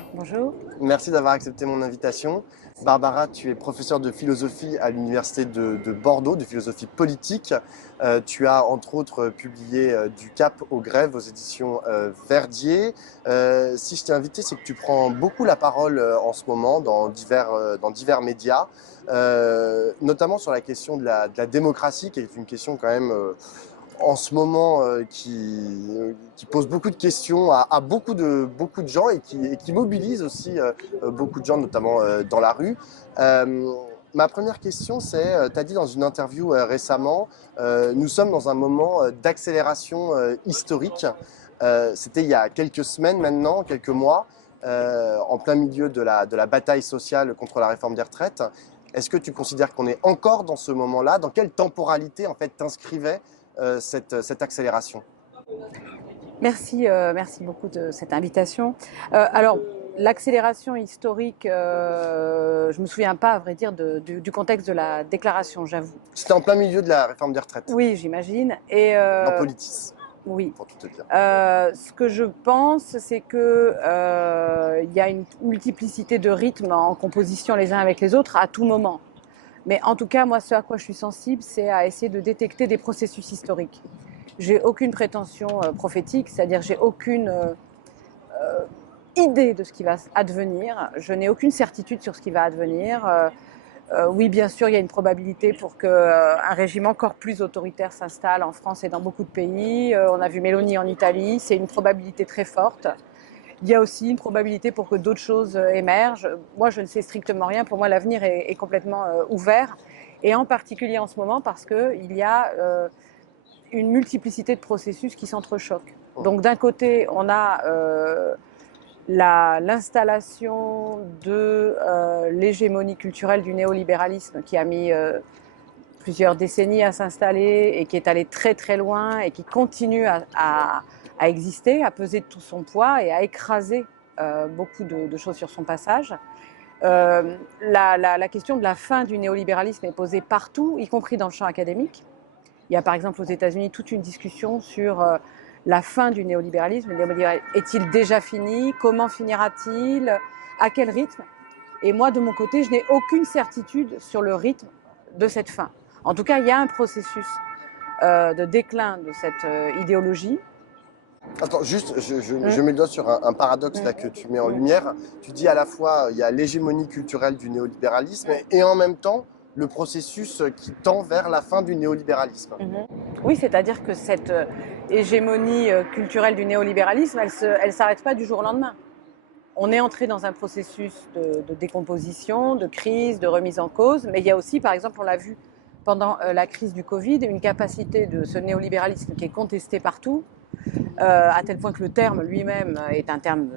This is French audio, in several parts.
Barbara, Bonjour. merci d'avoir accepté mon invitation. Barbara, tu es professeure de philosophie à l'université de Bordeaux, de philosophie politique. Tu as entre autres publié Du Cap aux grèves aux éditions Verdier. Si je t'ai invité, c'est que tu prends beaucoup la parole en ce moment dans divers médias, notamment sur la question de la démocratie, qui est une question quand même en ce moment qui pose beaucoup de questions à beaucoup de gens et qui mobilise aussi beaucoup de gens, notamment dans la rue. Euh, Ma première question, c'est, tu as dit dans une interview récemment, nous sommes dans un moment d'accélération historique. C'était il y a quelques semaines maintenant, quelques mois, en plein milieu de la bataille sociale contre la réforme des retraites. Est-ce que tu considères qu'on est encore dans ce moment-là? Dans quelle temporalité en fait t'inscrivais cette accélération? Merci beaucoup de cette invitation. Alors, l'accélération historique, je ne me souviens pas, à vrai dire, du contexte de la déclaration, j'avoue. C'était en plein milieu de la réforme des retraites, Oui, j'imagine. Et dans Politis, oui. pour tout te dire. Ce que je pense, c'est que il y a une multiplicité de rythmes en composition les uns avec les autres à tout moment. Mais en tout cas, moi, ce à quoi je suis sensible, c'est à essayer de détecter des processus historiques. J'ai aucune prétention prophétique, c'est-à-dire j'ai aucune idée de ce qui va advenir. Je n'ai aucune certitude sur ce qui va advenir. Oui, bien sûr, il y a une probabilité pour qu'un régime encore plus autoritaire s'installe en France et dans beaucoup de pays. On a vu Mélanie en Italie, c'est une probabilité très forte. Il y a aussi une probabilité pour que d'autres choses émergent. Moi, je ne sais strictement rien. Pour moi, l'avenir est complètement ouvert. Et en particulier en ce moment parce qu'il y a une multiplicité de processus qui s'entrechoquent. Donc d'un côté, on a l'installation de l'hégémonie culturelle du néolibéralisme qui a mis plusieurs décennies à s'installer et qui est allé très très loin et qui continue à exister, à peser de tout son poids et à écraser beaucoup de choses sur son passage. La question de la fin du néolibéralisme est posée partout, y compris dans le champ académique. Il y a par exemple aux États-Unis toute une discussion sur la fin du néolibéralisme. Le néolibéralisme est-il déjà fini? Comment finira-t-il? À quel rythme? Et moi, de mon côté, je n'ai aucune certitude sur le rythme de cette fin. En tout cas, il y a un processus de déclin de cette idéologie. Attends, juste, je mets le doigt sur un paradoxe là, que tu mets en lumière. Tu dis à la fois, il y a l'hégémonie culturelle du néolibéralisme et en même temps, le processus qui tend vers la fin du néolibéralisme. Oui, c'est-à-dire que cette hégémonie culturelle du néolibéralisme, elle ne s'arrête pas du jour au lendemain. On est entré dans un processus de décomposition, de crise, de remise en cause, mais il y a aussi, par exemple, on l'a vu pendant la crise du Covid, une capacité de ce néolibéralisme qui est contesté partout, à tel point que le terme lui-même est un terme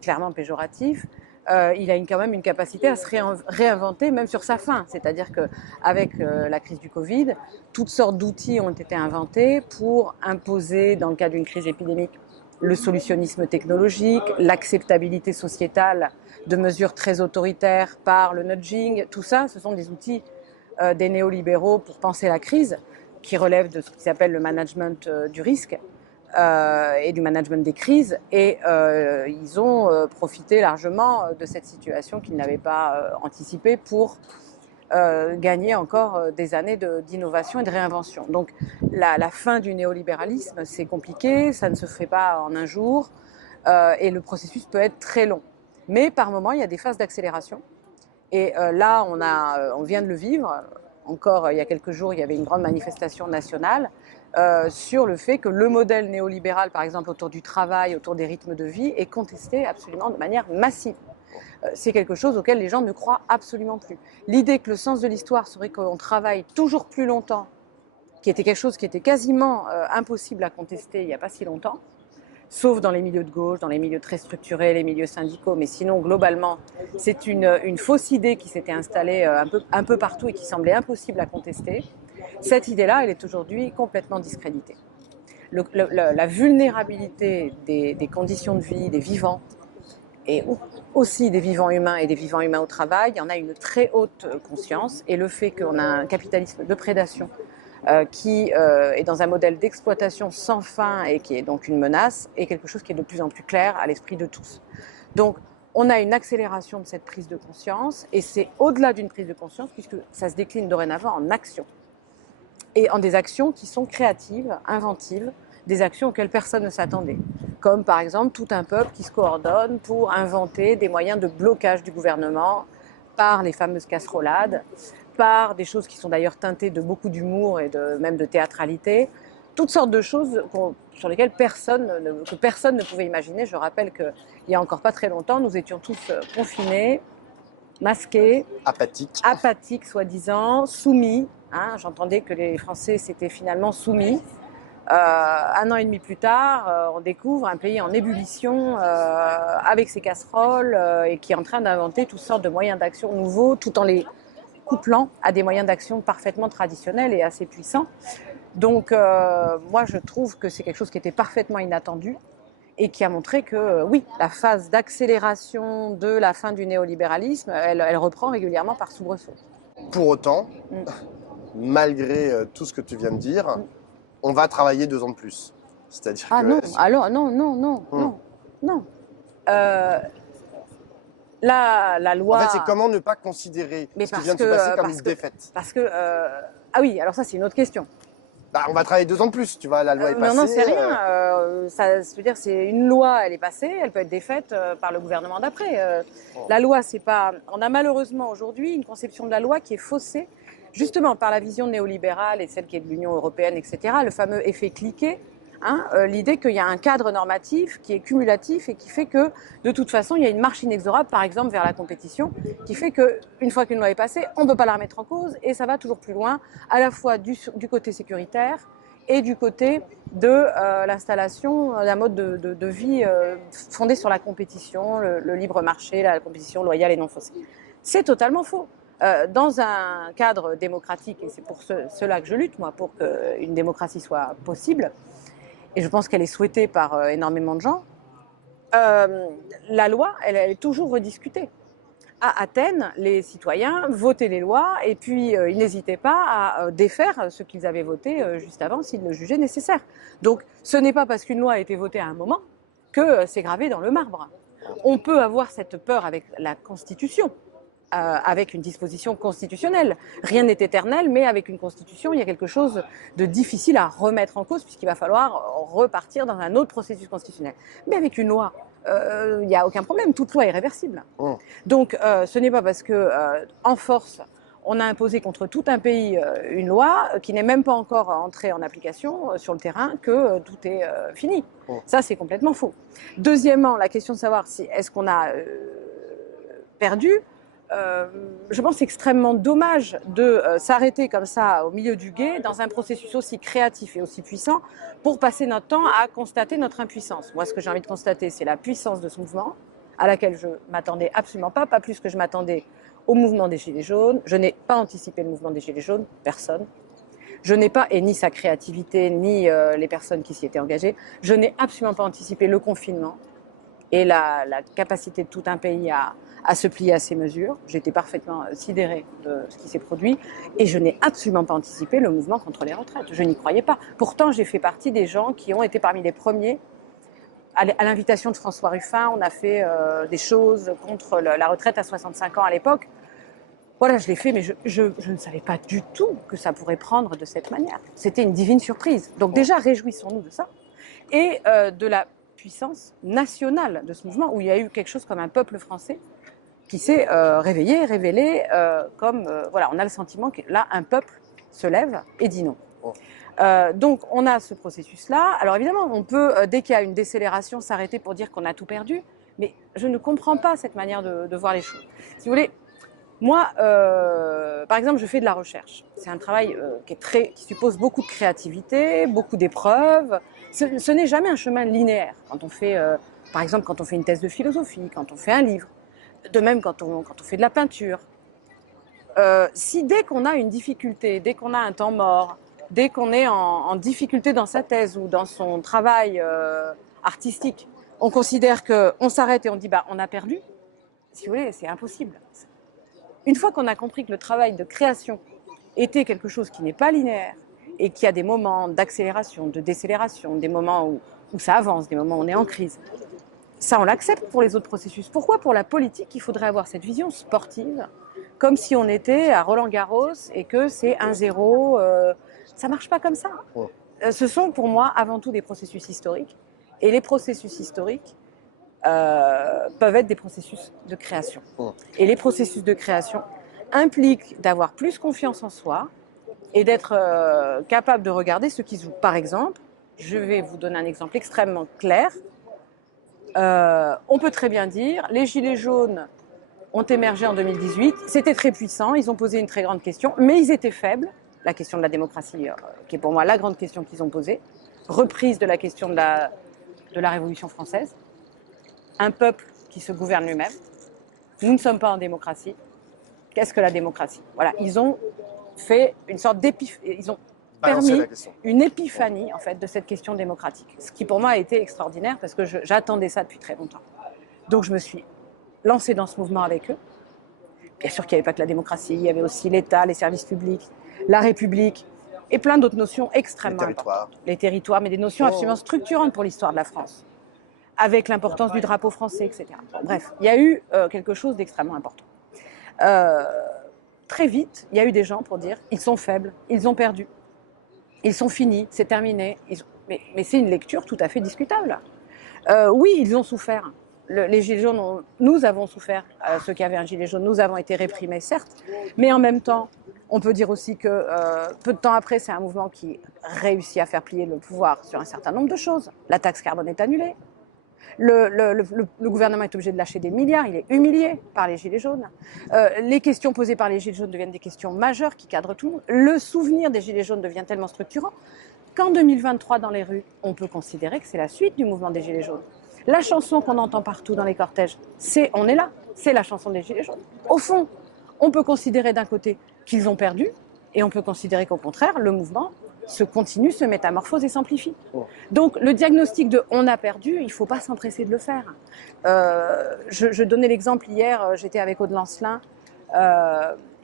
clairement péjoratif. Il a quand même une capacité à se réinventer, même sur sa fin. C'est-à-dire qu'avec la crise du Covid, toutes sortes d'outils ont été inventés pour imposer, dans le cas d'une crise épidémique, le solutionnisme technologique, l'acceptabilité sociétale de mesures très autoritaires par le nudging. Tout ça, ce sont des outils des néolibéraux pour penser la crise, qui relèvent de ce qui s'appelle le management du risque et du management des crises. Et ils ont profité largement de cette situation qu'ils n'avaient pas anticipée pour gagner encore des années d'innovation et de réinvention. Donc la fin du néolibéralisme, c'est compliqué, ça ne se fait pas en un jour, et le processus peut être très long. Mais par moments, il y a des phases d'accélération. Et là, on vient de le vivre. Encore il y a quelques jours, il y avait une grande manifestation nationale sur le fait que le modèle néolibéral, par exemple autour du travail, autour des rythmes de vie, est contesté absolument de manière massive. C'est quelque chose auquel les gens ne croient absolument plus. L'idée que le sens de l'histoire serait qu'on travaille toujours plus longtemps, qui était quelque chose qui était quasiment impossible à contester il n'y a pas si longtemps, sauf dans les milieux de gauche, dans les milieux très structurés, les milieux syndicaux, mais sinon, globalement, c'est une fausse idée qui s'était installée un peu partout et qui semblait impossible à contester. Cette idée-là, elle est aujourd'hui complètement discréditée. La vulnérabilité des conditions de vie, des vivants, et aussi des vivants humains et des vivants humains au travail, il y en a une très haute conscience, et le fait qu'on a un capitalisme de prédation qui est dans un modèle d'exploitation sans fin et qui est donc une menace, est quelque chose qui est de plus en plus clair à l'esprit de tous. Donc on a une accélération de cette prise de conscience, et c'est au-delà d'une prise de conscience, puisque ça se décline dorénavant en actions. Et en des actions qui sont créatives, inventives, des actions auxquelles personne ne s'attendait. Comme par exemple tout un peuple qui se coordonne pour inventer des moyens de blocage du gouvernement par les fameuses casserolades, par des choses qui sont d'ailleurs teintées de beaucoup d'humour et même de théâtralité, toutes sortes de choses sur lesquelles personne ne pouvait imaginer. Je rappelle qu'il n'y a encore pas très longtemps, nous étions tous confinés, masqués, apathiques soi-disant, soumis. Hein, j'entendais que les Français s'étaient finalement soumis. 1 an et demi plus tard, on découvre un pays en ébullition avec ses casseroles et qui est en train d'inventer toutes sortes de moyens d'action nouveaux tout en les couplant à des moyens d'action parfaitement traditionnels et assez puissants. Donc moi je trouve que c'est quelque chose qui était parfaitement inattendu et qui a montré que oui, la phase d'accélération de la fin du néolibéralisme, elle reprend régulièrement par soubresaut. Pour autant, malgré tout ce que tu viens de dire, on va travailler 2 ans de plus. C'est-à-dire que... Non, alors non. La loi... En fait, c'est comment ne pas considérer ce qui vient de se passer comme une défaite. Ah oui, alors ça, c'est une autre question. On va travailler 2 ans de plus, tu vois, la loi est passée. Non, c'est rien. Ça veut dire, c'est une loi, elle est passée, elle peut être défaite par le gouvernement d'après. La loi, c'est pas... On a malheureusement aujourd'hui une conception de la loi qui est faussée, justement par la vision néolibérale et celle qui est de l'Union européenne, etc., le fameux effet cliquet. Hein, l'idée qu'il y a un cadre normatif qui est cumulatif et qui fait que, de toute façon, il y a une marche inexorable, par exemple, vers la compétition, qui fait qu'une fois qu'une loi est passée, on ne peut pas la remettre en cause et ça va toujours plus loin, à la fois du côté sécuritaire et du côté de l'installation d'un mode de vie fondé sur la compétition, le libre marché, la compétition loyale et non faussée. C'est totalement faux. Dans un cadre démocratique, et c'est pour cela que je lutte, moi, pour qu'une démocratie soit possible, et je pense qu'elle est souhaitée par énormément de gens, la loi, elle est toujours rediscutée. À Athènes, les citoyens votaient les lois et puis ils n'hésitaient pas à défaire ce qu'ils avaient voté juste avant s'ils le jugeaient nécessaire. Donc ce n'est pas parce qu'une loi a été votée à un moment que c'est gravé dans le marbre. On peut avoir cette peur avec la Constitution, avec une disposition constitutionnelle. Rien n'est éternel, mais avec une constitution, il y a quelque chose de difficile à remettre en cause puisqu'il va falloir repartir dans un autre processus constitutionnel. Mais avec une loi, il n'y a aucun problème, toute loi est réversible. Donc ce n'est pas parce que en force, on a imposé contre tout un pays une loi qui n'est même pas encore entrée en application sur le terrain que tout est fini. Ça, c'est complètement faux. Deuxièmement, la question de savoir si est-ce qu'on a perdu, je pense extrêmement dommage de s'arrêter comme ça au milieu du gué dans un processus aussi créatif et aussi puissant pour passer notre temps à constater notre impuissance. Moi, ce que j'ai envie de constater, c'est la puissance de ce mouvement à laquelle je m'attendais absolument pas plus que je m'attendais au mouvement des Gilets jaunes. Je n'ai pas anticipé le mouvement des Gilets jaunes, personne. Je n'ai pas, et ni sa créativité, ni les personnes qui s'y étaient engagées, je n'ai absolument pas anticipé le confinement et la capacité de tout un pays à se plier à ces mesures. J'étais parfaitement sidérée de ce qui s'est produit et je n'ai absolument pas anticipé le mouvement contre les retraites. Je n'y croyais pas. Pourtant, j'ai fait partie des gens qui ont été parmi les premiers. À l'invitation de François Ruffin, on a fait des choses contre la retraite à 65 ans à l'époque. Voilà, je l'ai fait, mais je ne savais pas du tout que ça pourrait prendre de cette manière. C'était une divine surprise. Donc déjà, réjouissons-nous de ça. Et de la puissance nationale de ce mouvement, où il y a eu quelque chose comme un peuple français qui s'est réveillé, révélé, voilà, on a le sentiment que là, un peuple se lève et dit non. Donc on a ce processus-là. Alors évidemment, on peut, dès qu'il y a une décélération, s'arrêter pour dire qu'on a tout perdu, mais je ne comprends pas cette manière de voir les choses. Si vous voulez, moi, par exemple, je fais de la recherche. C'est un travail qui suppose beaucoup de créativité, beaucoup d'épreuves. Ce n'est jamais un chemin linéaire. Quand on fait, par exemple, quand on fait une thèse de philosophie, quand on fait un livre, de même quand on fait de la peinture. Si dès qu'on a une difficulté, dès qu'on a un temps mort, dès qu'on est en difficulté dans sa thèse ou dans son travail artistique, on considère qu'on s'arrête et on dit bah on a perdu, si vous voulez, c'est impossible. Une fois qu'on a compris que le travail de création était quelque chose qui n'est pas linéaire et qu'il y a des moments d'accélération, de décélération, des moments où ça avance, des moments où on est en crise, Ça, on l'accepte pour les autres processus. Pourquoi pour la politique, il faudrait avoir cette vision sportive, comme si on était à Roland-Garros et que c'est 1-0. Ça marche pas comme ça. Ce sont pour moi avant tout des processus historiques. Et les processus historiques peuvent être des processus de création. Et les processus de création impliquent d'avoir plus confiance en soi et d'être capable de regarder ce qui se joue. Par exemple, je vais vous donner un exemple extrêmement clair. On peut très bien dire, les Gilets jaunes ont émergé en 2018, c'était très puissant, ils ont posé une très grande question, mais ils étaient faibles, la question de la démocratie, qui est pour moi la grande question qu'ils ont posée, reprise de la question de la Révolution française, un peuple qui se gouverne lui-même, nous ne sommes pas en démocratie, qu'est-ce que la démocratie? Voilà, ils ont fait une sorte ils ont permis une épiphanie en fait de cette question démocratique, ce qui pour moi a été extraordinaire parce que j'attendais ça depuis très longtemps. Donc je me suis lancée dans ce mouvement avec eux. Bien sûr qu'il n'y avait pas que la démocratie, il y avait aussi l'État, les services publics, la République et plein d'autres notions extrêmement importantes. Les territoires, mais des notions absolument structurantes pour l'histoire de la France, avec l'importance du drapeau français, etc. Bon, bref, il y a eu quelque chose d'extrêmement important. Très vite, il y a eu des gens pour dire ils sont faibles, ils ont perdu, ils sont finis, c'est terminé. Mais c'est une lecture tout à fait discutable. Oui, ils ont souffert. Les Gilets jaunes, nous avons souffert, ceux qui avaient un gilet jaune, nous avons été réprimés, certes, mais en même temps, on peut dire aussi que peu de temps après, c'est un mouvement qui réussit à faire plier le pouvoir sur un certain nombre de choses. La taxe carbone est annulée. Le gouvernement est obligé de lâcher des milliards, il est humilié par les Gilets jaunes. Les questions posées par les Gilets jaunes deviennent des questions majeures qui cadrent tout le monde. Le souvenir des Gilets jaunes devient tellement structurant qu'en 2023, dans les rues, on peut considérer que c'est la suite du mouvement des Gilets jaunes. La chanson qu'on entend partout dans les cortèges, c'est On est là, c'est la chanson des Gilets jaunes. Au fond, on peut considérer d'un côté qu'ils ont perdu, et on peut considérer qu'au contraire, le mouvement se métamorphose et s'amplifie. Donc le diagnostic de on a perdu, il ne faut pas s'empresser de le faire. Je donnais l'exemple hier, j'étais avec Aude Lancelin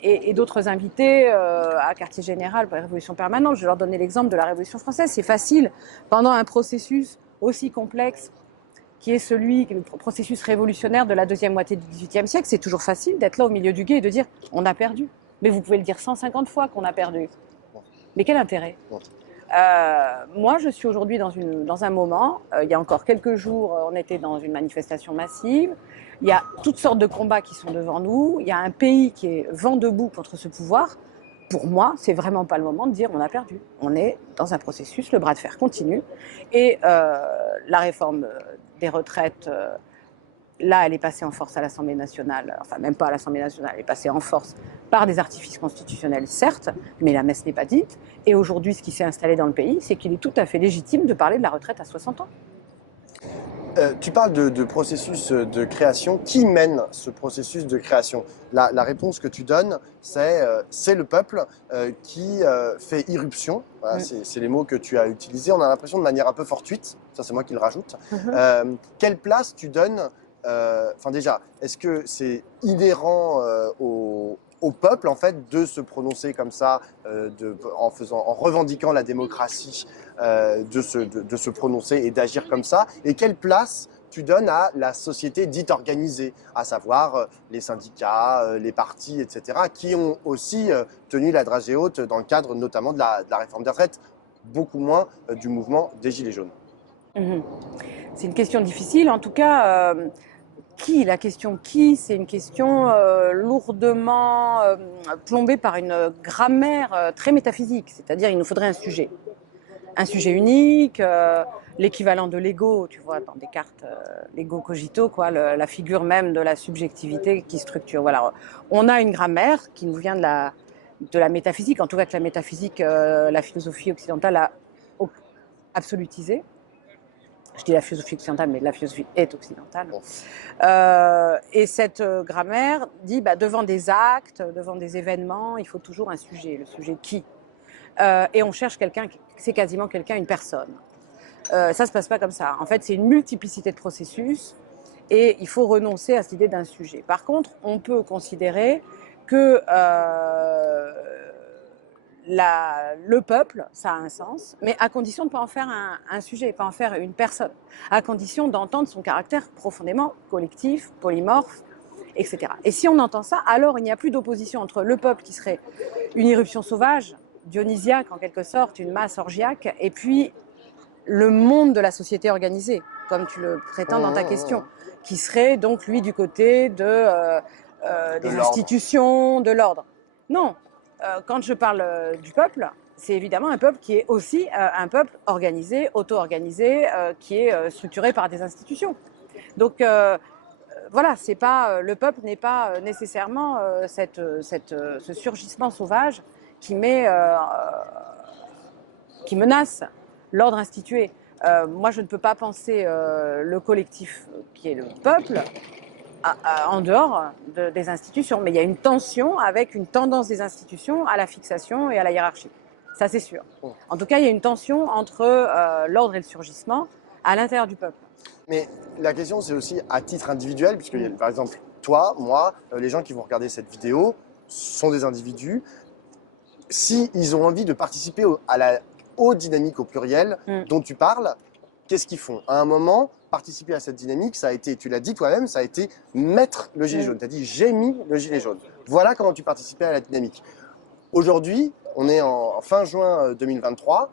et d'autres invités à Quartier Général pour la Révolution permanente. Je leur donnais l'exemple de la Révolution française. C'est facile, pendant un processus aussi complexe qui est le processus révolutionnaire de la deuxième moitié du XVIIIe siècle, c'est toujours facile d'être là au milieu du gué et de dire on a perdu. Mais vous pouvez le dire 150 fois qu'on a perdu. Mais quel intérêt? Moi, je suis aujourd'hui dans un moment, il y a encore quelques jours, on était dans une manifestation massive, il y a toutes sortes de combats qui sont devant nous, il y a un pays qui est vent debout contre ce pouvoir. Pour moi, c'est vraiment pas le moment de dire on a perdu. On est dans un processus, le bras de fer continue, et la réforme des retraites, là, elle est passée en force à l'Assemblée nationale, enfin même pas à l'Assemblée nationale, elle est passée en force par des artifices constitutionnels, certes, mais la messe n'est pas dite. Et aujourd'hui, ce qui s'est installé dans le pays, c'est qu'il est tout à fait légitime de parler de la retraite à 60 ans. Tu parles de processus de création. Qui mène ce processus de création? La réponse que tu donnes, c'est le peuple qui fait irruption. Voilà, c'est les mots que tu as utilisés. On a l'impression de manière un peu fortuite, ça c'est moi qui le rajoute. Quelle place tu donnes déjà, est-ce que c'est inhérent au peuple en fait de se prononcer comme ça, en revendiquant la démocratie, de se prononcer et d'agir comme ça? Et quelle place tu donnes à la société dite organisée, à savoir les syndicats, les partis, etc., qui ont aussi tenu la dragée haute dans le cadre notamment de la réforme des retraites, beaucoup moins du mouvement des Gilets jaunes? C'est une question difficile. En tout cas, la question qui, c'est une question lourdement plombée par une grammaire très métaphysique. C'est-à-dire, il nous faudrait un sujet unique, l'équivalent de l'ego, tu vois, dans Descartes, l'ego cogito, quoi, la figure même de la subjectivité qui structure. Voilà, on a une grammaire qui nous vient de la métaphysique, en tout cas que la métaphysique, la philosophie occidentale a absolutisé. Je dis la philosophie occidentale, mais la philosophie est occidentale. Et cette grammaire dit, devant des actes, devant des événements, il faut toujours un sujet. Le sujet qui. Et on cherche quelqu'un, c'est quasiment quelqu'un, une personne. Ça ne se passe pas comme ça. En fait, c'est une multiplicité de processus et il faut renoncer à cette idée d'un sujet. Par contre, on peut considérer que le peuple, ça a un sens, mais à condition de ne pas en faire un sujet, pas en faire une personne, à condition d'entendre son caractère profondément collectif, polymorphe, etc. Et si on entend ça, alors il n'y a plus d'opposition entre le peuple qui serait une irruption sauvage, dionysiaque en quelque sorte, une masse orgiaque, et puis le monde de la société organisée, comme tu le prétends dans ta question, qui serait donc lui du côté des institutions, de l'ordre. Non, quand je parle du peuple, c'est évidemment un peuple qui est aussi un peuple organisé, auto-organisé, qui est structuré par des institutions. Donc voilà, c'est pas, le peuple n'est pas nécessairement ce surgissement sauvage qui menace l'ordre institué. Moi, je ne peux pas penser le collectif qui est le peuple en dehors des institutions. Mais il y a une tension avec une tendance des institutions à la fixation et à la hiérarchie. Ça, c'est sûr. En tout cas, il y a une tension entre l'ordre et le surgissement à l'intérieur du peuple. Mais la question, c'est aussi à titre individuel, puisque par exemple, toi, moi, les gens qui vont regarder cette vidéo sont des individus. S'ils ont envie de participer aux dynamiques au pluriel dont tu parles, qu'est-ce qu'ils font? À un moment, participer à cette dynamique, ça a été, tu l'as dit toi-même, ça a été mettre le gilet jaune. Tu as dit, j'ai mis le gilet jaune. Voilà comment tu participais à la dynamique. Aujourd'hui, on est en fin juin 2023.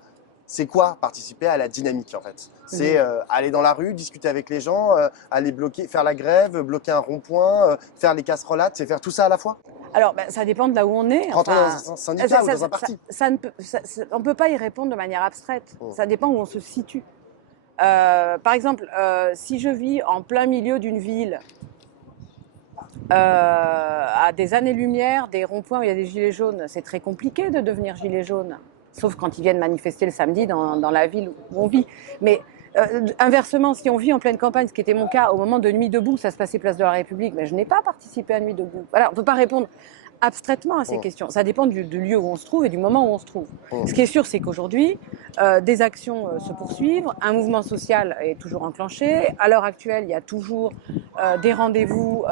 C'est quoi participer à la dynamique en fait? C'est aller dans la rue, discuter avec les gens, aller bloquer, faire la grève, bloquer un rond-point, faire les casserolades, c'est faire tout ça à la fois? Alors, ça dépend de là où on est. Rentrer dans un syndicat ou dans un parti. On ne peut pas y répondre de manière abstraite. Ça dépend où on se situe. Par exemple, si je vis en plein milieu d'une ville, à des années-lumière, des ronds-points où il y a des gilets jaunes, c'est très compliqué de devenir gilet jaune. Sauf quand ils viennent manifester le samedi dans la ville où on vit. Mais inversement, si on vit en pleine campagne, ce qui était mon cas au moment de Nuit debout, ça se passait place de la République, mais je n'ai pas participé à Nuit debout. Voilà, on ne peut pas répondre abstraitement à ces questions. Ça dépend du lieu où on se trouve et du moment où on se trouve. Ce qui est sûr, c'est qu'aujourd'hui, des actions se poursuivent, un mouvement social est toujours enclenché. À l'heure actuelle, il y a toujours des rendez-vous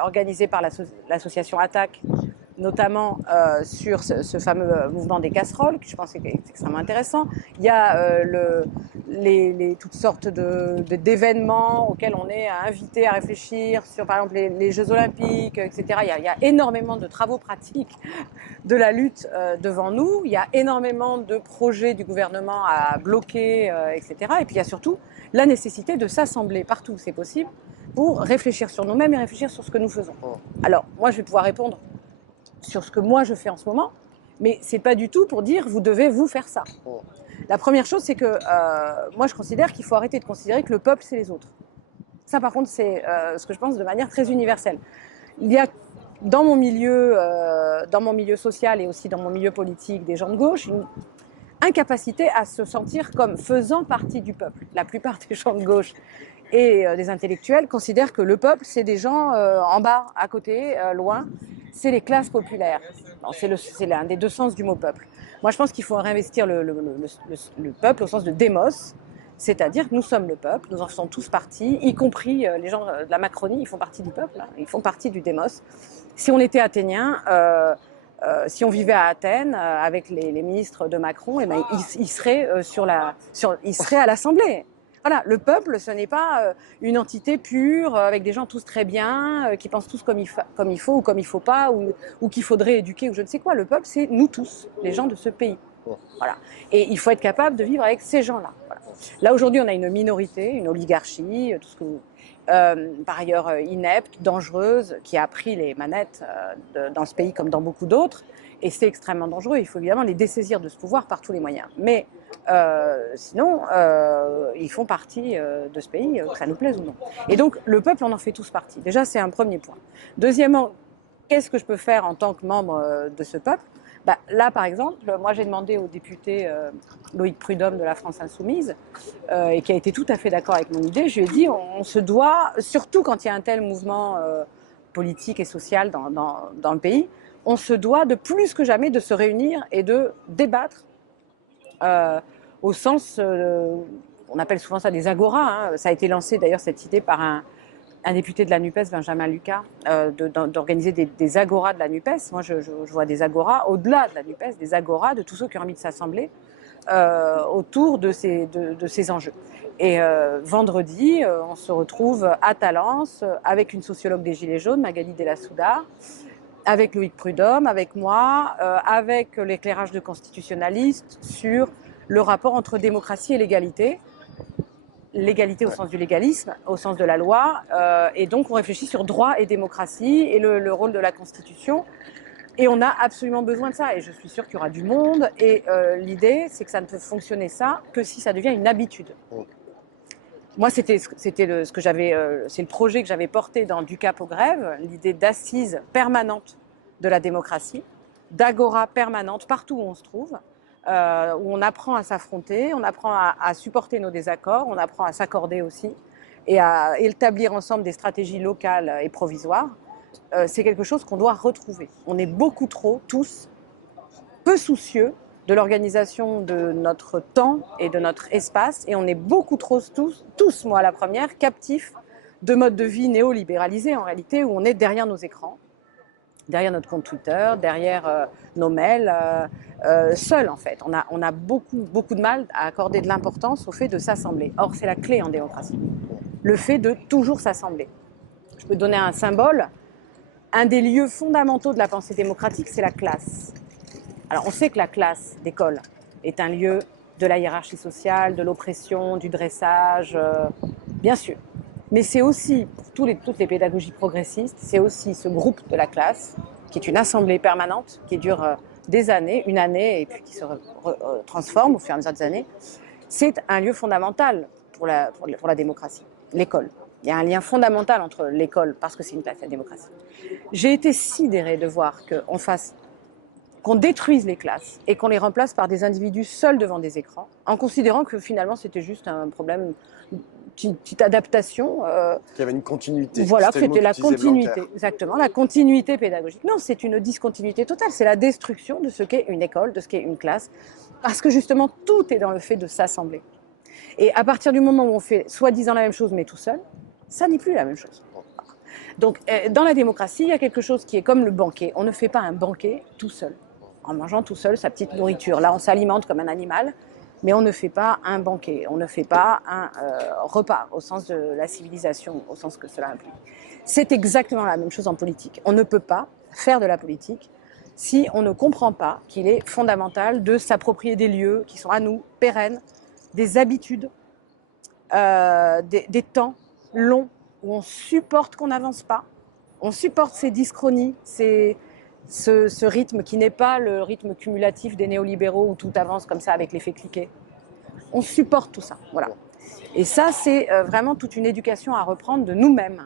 organisés par l'association Attaque, notamment sur ce fameux mouvement des casseroles, que je pense est extrêmement intéressant. Il y a toutes sortes d'événements auxquels on est invité à réfléchir, sur par exemple les Jeux Olympiques, etc. Il y a énormément de travaux pratiques de la lutte devant nous. Il y a énormément de projets du gouvernement à bloquer, etc. Et puis il y a surtout la nécessité de s'assembler partout où c'est possible pour réfléchir sur nous-mêmes et réfléchir sur ce que nous faisons. Alors, moi, je vais pouvoir répondre sur ce que moi je fais en ce moment, mais c'est pas du tout pour dire vous devez vous faire ça. La première chose, c'est que moi je considère qu'il faut arrêter de considérer que le peuple c'est les autres. Ça par contre c'est ce que je pense de manière très universelle. Il y a dans mon milieu social et aussi dans mon milieu politique des gens de gauche une incapacité à se sentir comme faisant partie du peuple. La plupart des gens de gauche et des intellectuels considèrent que le peuple c'est des gens en bas, à côté, loin. C'est les classes populaires. C'est l'un des deux sens du mot peuple. Moi, je pense qu'il faut réinvestir le peuple au sens de démos, c'est-à-dire que nous sommes le peuple, nous en faisons tous partie, y compris les gens de la Macronie, ils font partie du peuple, hein, ils font partie du démos. Si on était athénien, si on vivait à Athènes avec les ministres de Macron, eh ben, ils seraient à l'Assemblée. Voilà, le peuple, ce n'est pas une entité pure, avec des gens tous très bien, qui pensent tous comme il faut ou comme il ne faut pas, ou qu'il faudrait éduquer, ou je ne sais quoi. Le peuple, c'est nous tous, les gens de ce pays. Voilà. Et il faut être capable de vivre avec ces gens-là. Voilà. Là, aujourd'hui, on a une minorité, une oligarchie, tout ce que vous... par ailleurs inepte, dangereuse, qui a pris les manettes dans ce pays comme dans beaucoup d'autres. Et c'est extrêmement dangereux. Il faut évidemment les dessaisir de ce pouvoir par tous les moyens. Mais sinon, ils font partie de ce pays, que ça nous plaise ou non. Et donc, le peuple, on en fait tous partie. Déjà, c'est un premier point. Deuxièmement, qu'est-ce que je peux faire en tant que membre de ce peuple ? Là, par exemple, moi, j'ai demandé au député Loïc Prud'homme de la France Insoumise, et qui a été tout à fait d'accord avec mon idée, je lui ai dit, on se doit, surtout quand il y a un tel mouvement politique et social dans le pays, on se doit de plus que jamais de se réunir et de débattre au sens, on appelle souvent ça des agoras, hein. Ça a été lancé d'ailleurs cette idée par un député de la NUPES, Benjamin Lucas, d'organiser des agoras de la NUPES. Moi, je vois des agoras, au-delà de la NUPES, des agoras de tous ceux qui ont envie de s'assembler autour de ces enjeux. Et vendredi, on se retrouve à Talence avec une sociologue des Gilets jaunes, Magali Della Souda, avec Loïc Prudhomme, avec moi, avec l'éclairage de constitutionnalistes sur le rapport entre démocratie et l'égalité. L'égalité au sens du légalisme, au sens de la loi, et donc on réfléchit sur droit et démocratie et le rôle de la Constitution. Et on a absolument besoin de ça, et je suis sûre qu'il y aura du monde, et l'idée, c'est que ça ne peut fonctionner ça que si ça devient une habitude. Moi, c'est le projet que j'avais porté dans Du Cap aux Grèves, l'idée d'assises permanentes de la démocratie, d'agora permanente partout où on se trouve, où on apprend à s'affronter, on apprend à supporter nos désaccords, on apprend à s'accorder aussi, et à établir ensemble des stratégies locales et provisoires. C'est quelque chose qu'on doit retrouver. On est beaucoup trop, tous, peu soucieux de l'organisation de notre temps et de notre espace, et on est beaucoup trop, tous, moi la première, captifs de modes de vie néolibéralisés en réalité, où on est derrière nos écrans, derrière notre compte Twitter, derrière nos mails, seuls en fait. On a beaucoup de mal à accorder de l'importance au fait de s'assembler. Or, c'est la clé en démocratie, le fait de toujours s'assembler. Je peux donner un symbole. Un des lieux fondamentaux de la pensée démocratique, c'est la classe. Alors, on sait que la classe d'école est un lieu de la hiérarchie sociale, de l'oppression, du dressage, bien sûr. Mais c'est aussi, pour toutes les pédagogies progressistes, c'est aussi ce groupe de la classe, qui est une assemblée permanente, qui dure des années, une année, et puis qui se transforme au fur et à mesure des années. C'est un lieu fondamental pour la démocratie, l'école. Il y a un lien fondamental entre l'école, parce que c'est une place de la démocratie. J'ai été sidérée de voir qu'on détruise les classes et qu'on les remplace par des individus seuls devant des écrans, en considérant que finalement c'était juste un problème, une petite adaptation. Qu'il y avait une continuité. Voilà, que c'était la continuité, exactement, la continuité pédagogique. Non, c'est une discontinuité totale, c'est la destruction de ce qu'est une école, de ce qu'est une classe, parce que justement tout est dans le fait de s'assembler. Et à partir du moment où on fait soi-disant la même chose mais tout seul, ça n'est plus la même chose. Donc, dans la démocratie, il y a quelque chose qui est comme le banquet. On ne fait pas un banquet tout seul, en mangeant tout seul sa petite nourriture. Là, on s'alimente comme un animal, mais on ne fait pas un banquet. On ne fait pas un repas, au sens de la civilisation, au sens que cela implique. C'est exactement la même chose en politique. On ne peut pas faire de la politique si on ne comprend pas qu'il est fondamental de s'approprier des lieux qui sont à nous, pérennes, des habitudes, des temps longs, où on supporte qu'on n'avance pas, on supporte ces dyschronies, ce rythme qui n'est pas le rythme cumulatif des néolibéraux où tout avance comme ça avec l'effet cliquet. On supporte tout ça, voilà. Et ça, c'est vraiment toute une éducation à reprendre de nous-mêmes,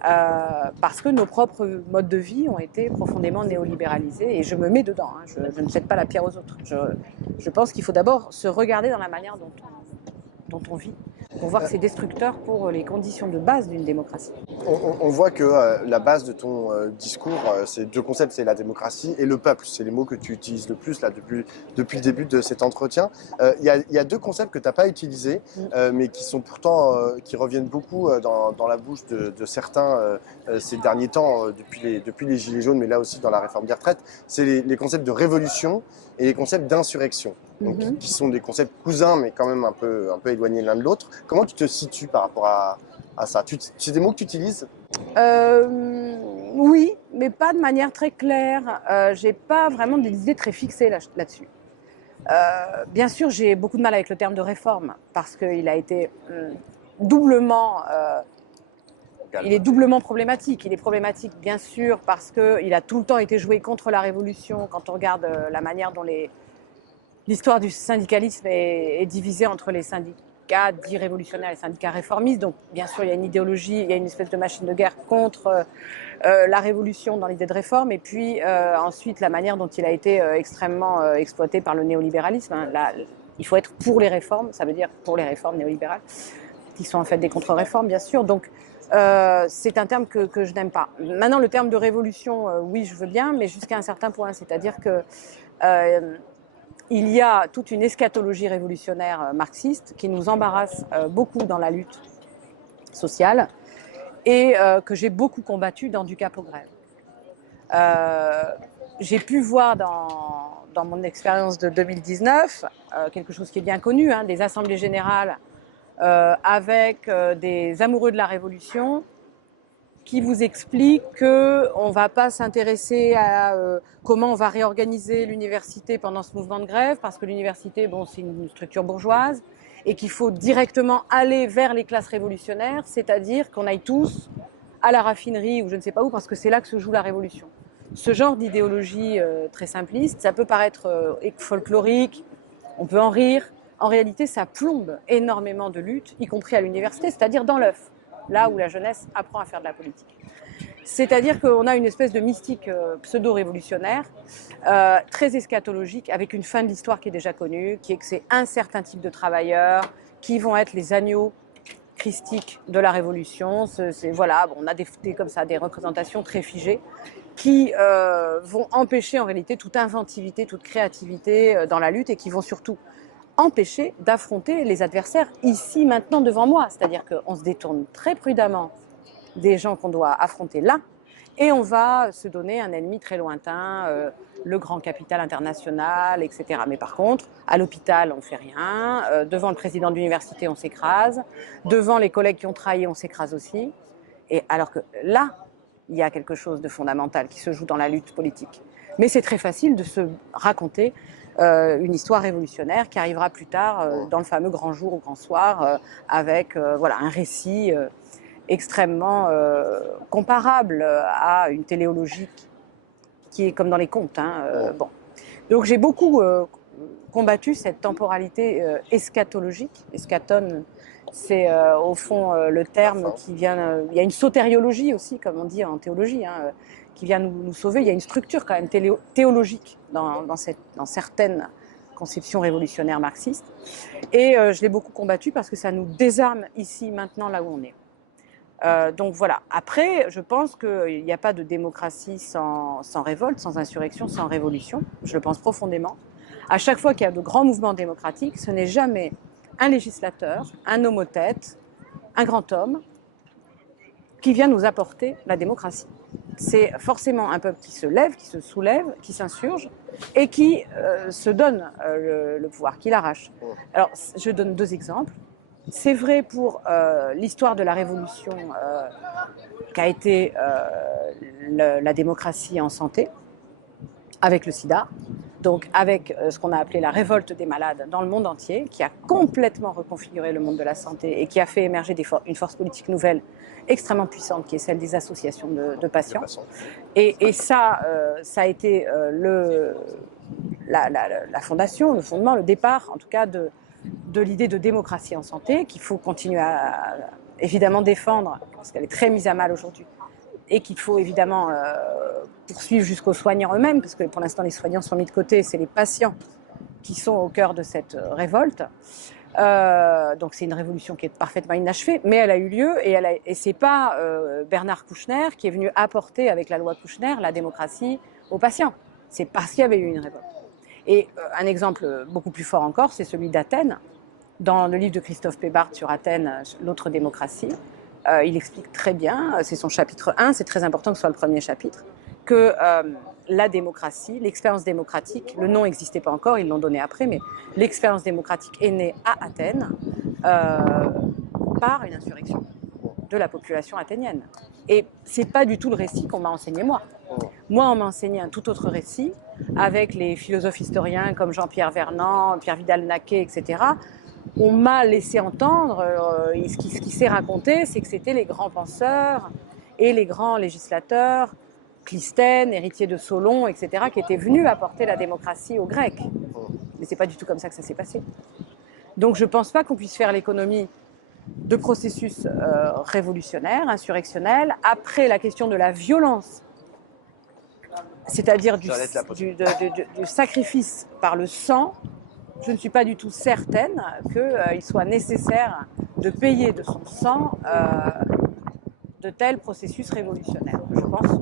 parce que nos propres modes de vie ont été profondément néolibéralisés, et je me mets dedans, hein, je ne jette pas la pierre aux autres. Je pense qu'il faut d'abord se regarder dans la manière dont on vit, pour voir que c'est destructeur pour les conditions de base d'une démocratie. On voit que la base de ton discours, c'est deux concepts, c'est la démocratie et le peuple. C'est les mots que tu utilises le plus là, depuis le début de cet entretien. Il y a deux concepts que tu n'as pas utilisés, mais qui sont pourtant, qui reviennent beaucoup dans la bouche de certains ces derniers temps, depuis les Gilets jaunes, mais là aussi dans la réforme des retraites. C'est les concepts de révolution et les concepts d'insurrection. Donc, qui sont des concepts cousins, mais quand même un peu éloignés l'un de l'autre. Comment tu te situes par rapport à ça? C'est des mots que tu utilises? Oui, mais pas de manière très claire. J'ai pas vraiment des idées très fixées là-dessus. Bien sûr, j'ai beaucoup de mal avec le terme de réforme, parce qu'il a été doublement... il est doublement problématique. Il est problématique, bien sûr, parce qu'il a tout le temps été joué contre la révolution, quand on regarde la manière dont l'histoire du syndicalisme est divisée entre les syndicats dits révolutionnaires et les syndicats réformistes. Donc, bien sûr, il y a une idéologie, il y a une espèce de machine de guerre contre la révolution dans l'idée de réforme. Et puis, ensuite, la manière dont il a été extrêmement exploité par le néolibéralisme. Hein. Là, il faut être pour les réformes, ça veut dire pour les réformes néolibérales, qui sont en fait des contre-réformes, bien sûr. Donc, c'est un terme que je n'aime pas. Maintenant, le terme de révolution, oui, je veux bien, mais jusqu'à un certain point. C'est-à-dire que il y a toute une eschatologie révolutionnaire marxiste qui nous embarrasse beaucoup dans la lutte sociale et que j'ai beaucoup combattu dans Du Cap aux Grèves. J'ai pu voir dans mon expérience de 2019 quelque chose qui est bien connu, hein, des assemblées générales avec des amoureux de la Révolution qui vous expliquent qu'on ne va pas s'intéresser à comment on va réorganiser l'université pendant ce mouvement de grève, parce que l'université, bon, c'est une structure bourgeoise, et qu'il faut directement aller vers les classes révolutionnaires, c'est-à-dire qu'on aille tous à la raffinerie ou je ne sais pas où, parce que c'est là que se joue la révolution. Ce genre d'idéologie très simpliste, ça peut paraître folklorique, on peut en rire. En réalité, ça plombe énormément de luttes, y compris à l'université, c'est-à-dire dans l'œuf, là où la jeunesse apprend à faire de la politique. C'est-à-dire qu'on a une espèce de mystique pseudo-révolutionnaire, très eschatologique, avec une fin de l'histoire qui est déjà connue, qui est que c'est un certain type de travailleurs qui vont être les agneaux christiques de la Révolution. Voilà, bon, on a comme ça des représentations très figées qui vont empêcher en réalité toute inventivité, toute créativité dans la lutte et qui vont surtout empêcher d'affronter les adversaires ici, maintenant, devant moi. C'est-à-dire qu'on se détourne très prudemment des gens qu'on doit affronter là et on va se donner un ennemi très lointain, le grand capital international, etc. Mais par contre, à l'hôpital, on ne fait rien. Devant le président de l'université, on s'écrase. Devant les collègues qui ont trahi, on s'écrase aussi. Et alors que là, il y a quelque chose de fondamental qui se joue dans la lutte politique. Mais c'est très facile de se raconter une histoire révolutionnaire qui arrivera plus tard dans le fameux grand jour ou grand soir avec voilà, un récit extrêmement comparable à une téléologie qui est comme dans les contes. Bon. Donc j'ai beaucoup combattu cette temporalité eschatologique. Eschaton, c'est au fond le terme qui vient... il y a une sotériologie aussi, comme on dit en théologie, qui vient nous sauver. Il y a une structure quand même théologique dans certaines conceptions révolutionnaires marxistes. Et je l'ai beaucoup combattu parce que ça nous désarme ici, maintenant, là où on est. Donc voilà. Après, je pense qu'il n'y a pas de démocratie sans révolte, sans insurrection, sans révolution. Je le pense profondément. À chaque fois qu'il y a de grands mouvements démocratiques, ce n'est jamais un législateur, un homme aux têtes, un grand homme qui vient nous apporter la démocratie. C'est forcément un peuple qui se lève, qui se soulève, qui s'insurge et qui se donne le pouvoir, qui l'arrache. Alors, je donne deux exemples. C'est vrai pour l'histoire de la Révolution qu'a été la démocratie en santé, avec le sida, donc avec ce qu'on a appelé la révolte des malades dans le monde entier, qui a complètement reconfiguré le monde de la santé et qui a fait émerger une force politique nouvelle extrêmement puissante, qui est celle des associations de patients. Et ça a été la fondation, le fondement, le départ, en tout cas, de l'idée de démocratie en santé, qu'il faut continuer à évidemment défendre, parce qu'elle est très mise à mal aujourd'hui, et qu'il faut évidemment poursuivre jusqu'aux soignants eux-mêmes, parce que pour l'instant les soignants sont mis de côté, c'est les patients qui sont au cœur de cette révolte. Donc c'est une révolution qui est parfaitement inachevée, mais elle a eu lieu, et c'est pas Bernard Kouchner qui est venu apporter avec la loi Kouchner la démocratie aux patients. C'est parce qu'il y avait eu une révolte. Et un exemple beaucoup plus fort encore, c'est celui d'Athènes. Dans le livre de Christophe Pébart sur Athènes, l'autre démocratie, il explique très bien, c'est son chapitre 1, c'est très important que ce soit le premier chapitre, que la démocratie, l'expérience démocratique, le nom n'existait pas encore, ils l'ont donné après, mais l'expérience démocratique est née à Athènes par une insurrection de la population athénienne. Et ce n'est pas du tout le récit qu'on m'a enseigné moi. Moi, on m'a enseigné un tout autre récit, avec les philosophes historiens comme Jean-Pierre Vernant, Pierre Vidal-Naquet, etc. On m'a laissé entendre, ce qui s'est raconté, c'est que c'était les grands penseurs et les grands législateurs, Clisthène, héritier de Solon, etc., qui étaient venus apporter la démocratie aux Grecs. Mais ce n'est pas du tout comme ça que ça s'est passé. Donc je ne pense pas qu'on puisse faire l'économie de processus révolutionnaires, insurrectionnels. Après, la question de la violence, c'est-à-dire du sacrifice par le sang, je ne suis pas du tout certaine qu'il soit nécessaire de payer de son sang de tels processus révolutionnaires. Je pense.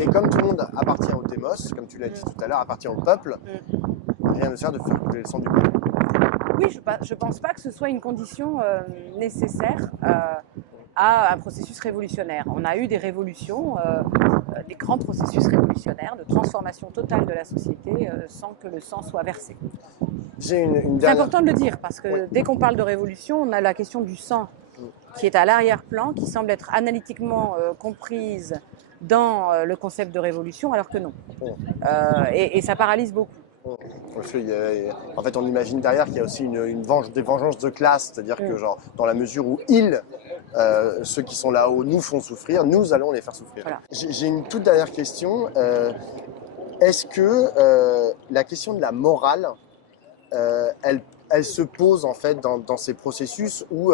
Et comme tout le monde appartient au démos, comme tu l'as dit tout à l'heure, appartient au peuple, rien ne sert de faire couler le sang du peuple. Oui, je ne pense pas que ce soit une condition nécessaire. à un processus révolutionnaire. On a eu des révolutions, des grands processus révolutionnaires de transformation totale de la société sans que le sang soit versé. C'est important de le dire parce que dès qu'on parle de révolution, on a la question du sang qui est à l'arrière-plan, qui semble être analytiquement comprise dans le concept de révolution, alors que non. Et ça paralyse beaucoup. Parce que, en fait, on imagine derrière qu'il y a aussi des vengeances de classe, c'est-à-dire que genre, dans la mesure où ceux qui sont là-haut, nous font souffrir, nous allons les faire souffrir. Voilà. J'ai une toute dernière question. Est-ce que la question de la morale, elle se pose en fait dans ces processus où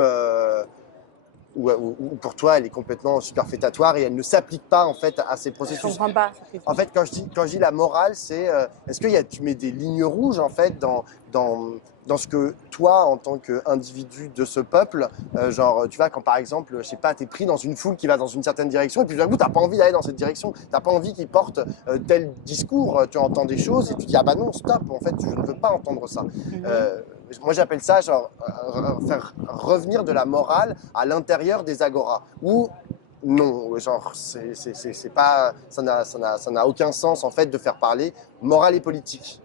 pour toi elle est complètement superfétatoire et elle ne s'applique pas en fait à ces processus? Je comprends pas. En fait, quand je dis la morale, c'est est-ce que tu mets des lignes rouges en fait dans ce que toi, en tant qu'individu de ce peuple, genre tu vois quand par exemple, je sais pas, t'es pris dans une foule qui va dans une certaine direction et puis d'un coup t'as pas envie d'aller dans cette direction, t'as pas envie qu'ils portent tel discours, tu entends des choses et tu dis ah bah non stop, en fait je ne veux pas entendre ça. Moi j'appelle ça genre faire revenir de la morale à l'intérieur des agoras ou non, genre, c'est pas, ça n'a aucun sens en fait de faire parler morale et politique.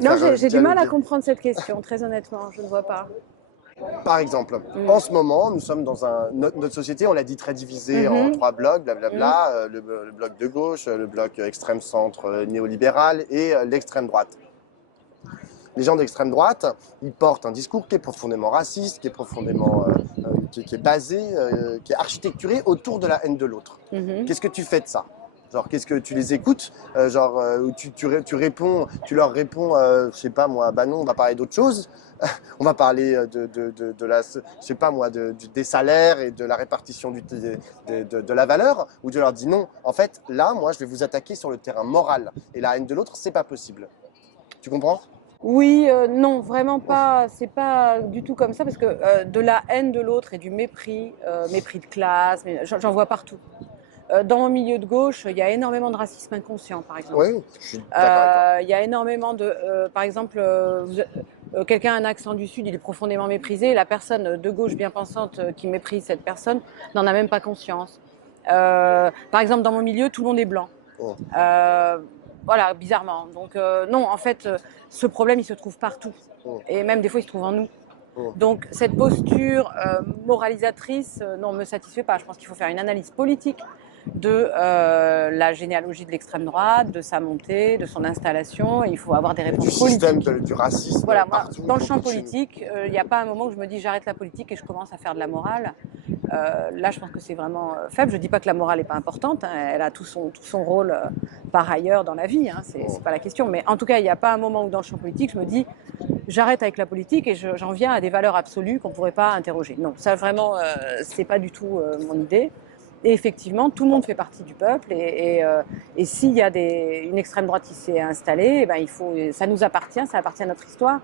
Non, j'ai du mal à comprendre cette question, très honnêtement, je ne vois pas. Par exemple, en ce moment, nous sommes dans notre société, on l'a dit, très divisée en 3 blocs, blablabla, le bloc de gauche, le bloc extrême centre néolibéral et l'extrême droite. Les gens d'extrême droite, ils portent un discours qui est profondément raciste, qui est profondément qui est basé, qui est architecturé autour de la haine de l'autre. Qu'est-ce que tu fais de ça? Genre, qu'est-ce que tu les écoutes? Tu réponds, tu leur réponds, je sais pas moi, bah non, on va parler d'autre chose. On va parler de la, je sais pas moi, des salaires et de la répartition de la valeur, ou tu leur dis non, en fait, là, moi, je vais vous attaquer sur le terrain moral. Et la haine de l'autre, c'est pas possible. Tu comprends? Oui, non, vraiment pas. C'est pas du tout comme ça parce que de la haine de l'autre et du mépris, mépris de classe, j'en vois partout. Dans mon milieu de gauche, il y a énormément de racisme inconscient, par exemple. Oui, je suis d'accord avec toi. Il y a énormément de, par exemple, quelqu'un a un accent du Sud, il est profondément méprisé. La personne de gauche bien pensante qui méprise cette personne n'en a même pas conscience. Par exemple, dans mon milieu, tout le monde est blanc. Voilà, bizarrement. Donc non, en fait, ce problème, il se trouve partout. Et même des fois, il se trouve en nous. Donc cette posture moralisatrice, non, me satisfait pas. Je pense qu'il faut faire une analyse politique de la généalogie de l'extrême droite, de sa montée, de son installation. Et il faut avoir des réponses politiques. Du racisme. Voilà, moi, dans le champ politique, il n'y a pas un moment où je me dis j'arrête la politique et je commence à faire de la morale. Là, je pense que c'est vraiment faible. Je ne dis pas que la morale n'est pas importante. Hein. Elle a tout son rôle par ailleurs dans la vie. Hein. C'est pas la question. Mais en tout cas, il n'y a pas un moment où dans le champ politique, je me dis j'arrête avec la politique et j'en viens à des valeurs absolues qu'on ne pourrait pas interroger. Non, ça vraiment, c'est pas du tout mon idée. Et effectivement, tout le monde fait partie du peuple. Et s'il y a une extrême droite qui s'est installée, eh ben, ça nous appartient, ça appartient à notre histoire.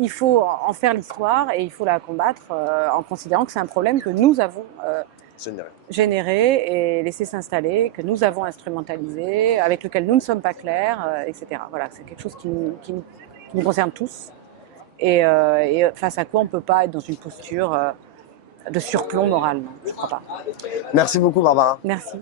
Il faut en faire l'histoire et il faut la combattre en considérant que c'est un problème que nous avons généré et laissé s'installer, que nous avons instrumentalisé, avec lequel nous ne sommes pas clairs, etc. Voilà, c'est quelque chose qui nous concerne tous et face à quoi on ne peut pas être dans une posture de surplomb moral. Non, je ne crois pas. Merci beaucoup, Barbara. Merci.